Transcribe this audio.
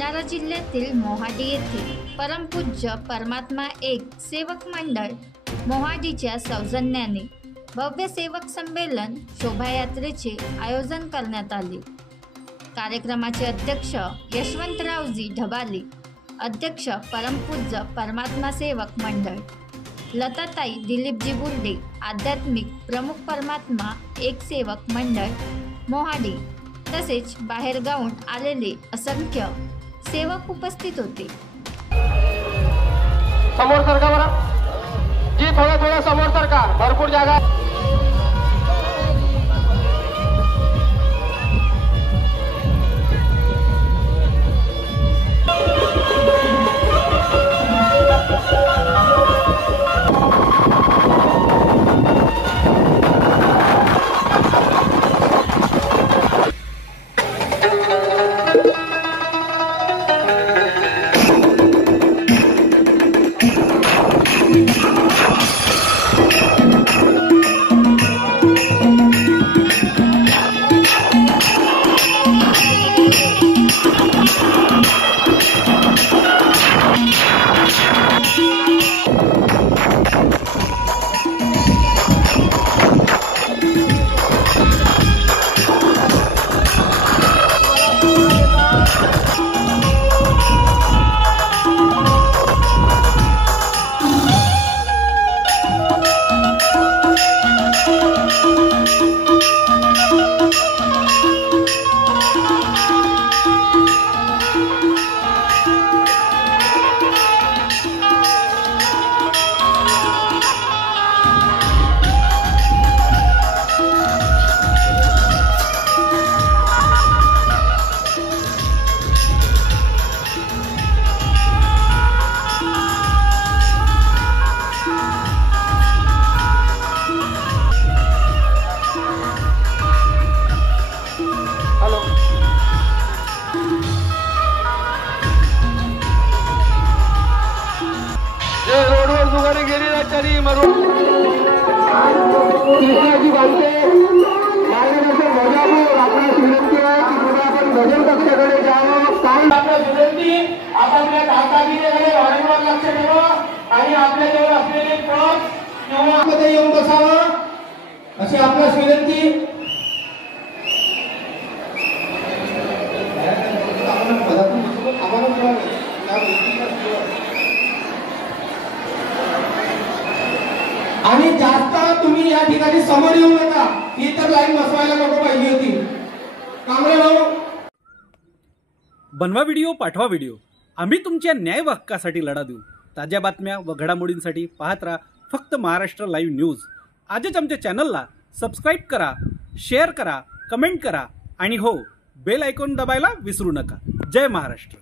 भंडारा जिल्ह्यातील मोहाडी येथील परमपूज्य परमात्मा एक सेवक मंडळ मोहाडीच्या सौजन्याने भव्य सेवक संमेलन शोभायात्रेचे आयोजन करण्यात आले। कार्यक्रमाचे अध्यक्ष यशवंतरावजी ढबाले, अध्यक्ष परमपूज्य परमात्मा सेवक मंडळ लताताई दिलीपजी बुर्डे, आध्यात्मिक प्रमुख परमात्मा एक सेवक मंडळ मोहाडी तसेच बाहेरगावून आलेले असंख्य सेवक उपस्थित होते। समोर सरका बरं जी, थोड़ा समोर सरका, भरपूर जागा। रोडवर जुगारी गेली ना तरी कृष्णाजी बांधते मार्गदर्शन भजापूर आपणास विनंती आहे की पुन्हा आपण भजन कक्षाकडे जावं। काही आपल्याला विनंती, आपापल्या कामकाजीकडे वारंवार लक्ष द्यावं आणि आपल्याजवळ असलेले ट्रक किंवा मध्ये येऊन बसावं अशी आपल्यास विनंती। आणि जास्त तुम्ही या ठिकाणी समोर येऊ नका, ही तर लाईन बसवायला नको पाहिजे होती। कांबळे भाऊ, बनवा व्हिडिओ, पाठवा व्हिडिओ, आम्ही तुमच्या न्याय हक्कासाठी लढा देऊ। ताज्या बातम्या व घडामोडींसाठी पाहत राहा फक्त महाराष्ट्र लाईव्ह न्यूज। आजच आमच्या चॅनलला सबस्क्राईब करा, शेअर करा, कमेंट करा आणि हो, बेल आयकॉन दबायला विसरू नका। जय महाराष्ट्र।